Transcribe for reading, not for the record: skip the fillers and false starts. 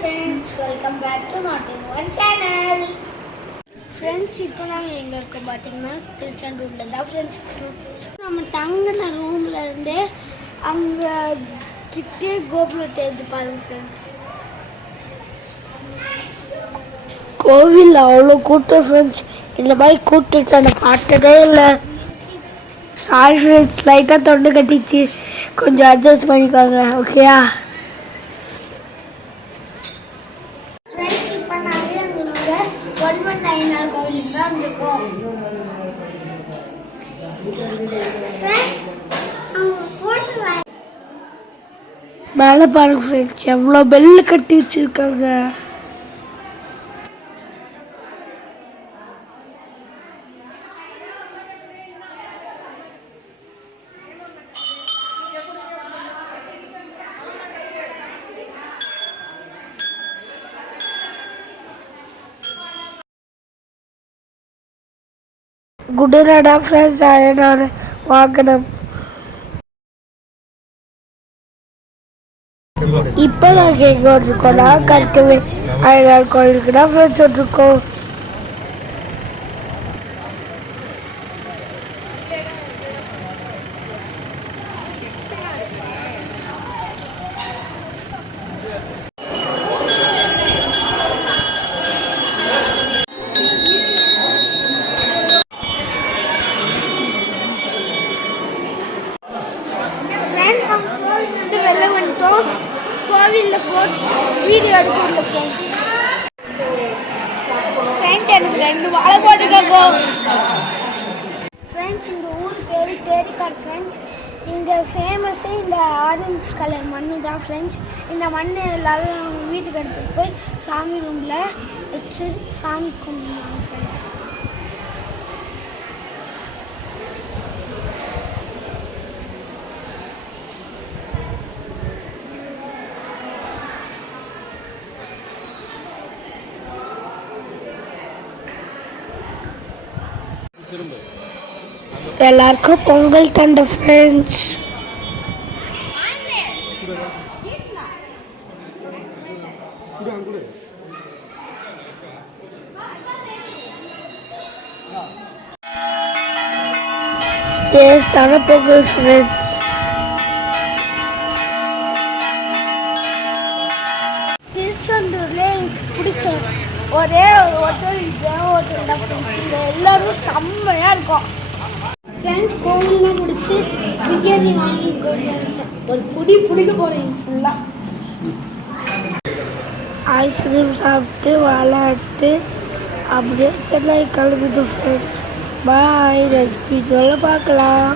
friends, welcome back to Not in One channel. Friends, இப்போ நாம எங்க இருக்கோம் பாத்தீங்கன்னா திருச்செந்தூர்ல தான் ஃப்ரெண்ட்ஸ் நம்ம தங்குன ரூம்ல இருந்து அங்க கிட்டே கோபுரத்தை எடுத்து பாருங்க ஃப்ரெண்ட்ஸ். கோவில் அவ்வளோ கூட்டம் ஃப்ரெண்ட்ஸ். இந்த மாதிரி கூட்டத்தை நான் பார்த்ததே இல்லை. சாரி ஃப்ரெண்ட்ஸ், லைட்டாக தொண்டை கட்டிச்சு, கொஞ்சம் அட்ஜஸ்ட் பண்ணிக்கோங்க ஓகேயா. மேலே பாருங்க ஃப்ரெண்ட்ஸ், எவ்வளோ பெல்லு கட்டி வச்சிருக்காங்க. குடநாடா ஃப்ரெண்ட்ஸ், அயனார் வாகனம். இப்போ நாங்கள் எங்கே இருக்கோம்னா கற்கவே அயனார் கோயிலுக்கு தான் ஃப்ரெண்ட்ஸ் வந்துருக்கோம். வெளில வந்துட்டோம், கோவிலில் வீடியோ எடுக்கல ஃப்ரெண்ட்ஸ். எனக்கு 2 வாழை போட்டுக்கோ ஃப்ரெண்ட்ஸ். இந்த ஊர் பேர் தேரிக்காடு ஃப்ரெண்ட்ஸ். இங்கே ஃபேமஸே இந்த ஆரஞ்ச் கலர் மண் தான் ஃப்ரெண்ட்ஸ். இந்த மண் எல்லாரும் வீட்டுக்கு எடுத்துகிட்டு போய் சாமி ரூமில் வச்சு சாமி கும்பிடுவாங்க ஃப்ரெண்ட்ஸ். எல்லாருக்கும் பொங்கல் தண்டை ஃப்ரெண்ட்ஸ். டேஸ்டான பொங்கல் ஃப்ரெண்ட்ஸ். திருச்செந்தூர்ல எனக்கு பிடிச்ச ஒரே ஒரு ஹோட்டல் தான் ஃப்ரெண்ட்ஸ். இங்கே எல்லாரும் செம்மையாக இருக்கும் ஃப்ரெண்ட்ஸ். கோவில்லாம் முடிச்சு பிரியாணி வாங்கி ஒரு பிடிக்க போகிறேன் ஃபுல்லாக. ஐஸ்கிரீம் சாப்பிட்டு விளையாட்டு அப்படியே சென்னை கிளம்பிட்டு ஃப்ரெண்ட்ஸ். பாய், நெக்ஸ்ட் வீடியோவில் பார்க்கலாம்.